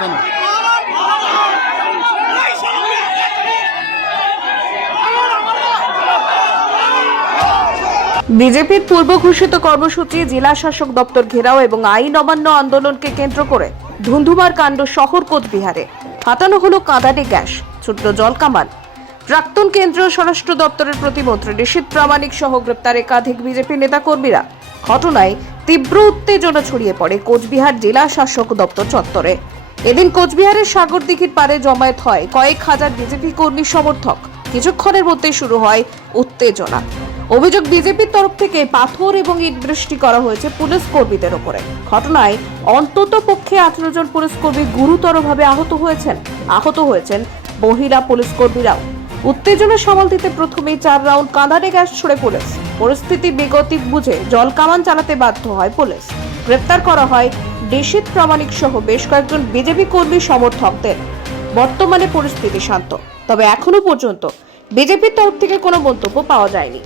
সাবধানে বিজেপির পূর্ব ঘোষিত কর্মসূচি জেলা শাসক দপ্তর ঘেরাও এবং আইন অমান্য আন্দোলনকে কেন্দ্র করে ধুন্ধুমার কাণ্ড শহর কোচবিহারে। হাতানো হলো কাঁদানে গ্যাস, ছুটল জল কামান। প্রাক্তন কেন্দ্রীয় স্বরাষ্ট্র দপ্তরের প্রতিমন্ত্রী নিশীত প্রামাণিক সহ গ্রেপ্তার একাধিক বিজেপি নেতাকর্মীরা। ঘটনায় তীব্র উত্তেজনা ছড়িয়ে পড়ে কোচবিহার জেলা শাসক দপ্তর চত্বরে। এদিন কোচবিহারের সাগরদিঘির পারে জমায়েত হয় কয়েক হাজার বিজেপি কর্মী সমর্থক। কিছুক্ষণের মধ্যেই শুরু হয় উত্তেজনা। অভিযোগ বিজেপির তরফ থেকে পাথর এবং ইট বৃষ্টি করা হয়েছে পুলিশ কর্মীদের ওপরে। ঘটনায় অন্তত পক্ষে আঠারো জন পুলিশ কর্মী গুরুতরভাবে আহত হয়েছেন। আহত হয়েছেন মহিলা পুলিশ কর্মীরাও। উত্তেজনা সামাল দিতে প্রথমেই চার রাউন্ড কাঁদানে গ্যাস ছুড়ে পুলিশ। পরিস্থিতি বেগতিক বুঝে জল কামান চালাতে বাধ্য হয় পুলিশ। গ্রেপ্তার করা হয় দেশিত প্রামাণিক সহ বেশ কয়েকজন বিজেপি কর্মী সমর্থকদের। বর্তমানে পরিস্থিতি শান্ত, তবে এখনও পর্যন্ত বিজেপির তরফ থেকে কোনো মন্তব্য পাওয়া যায়নি।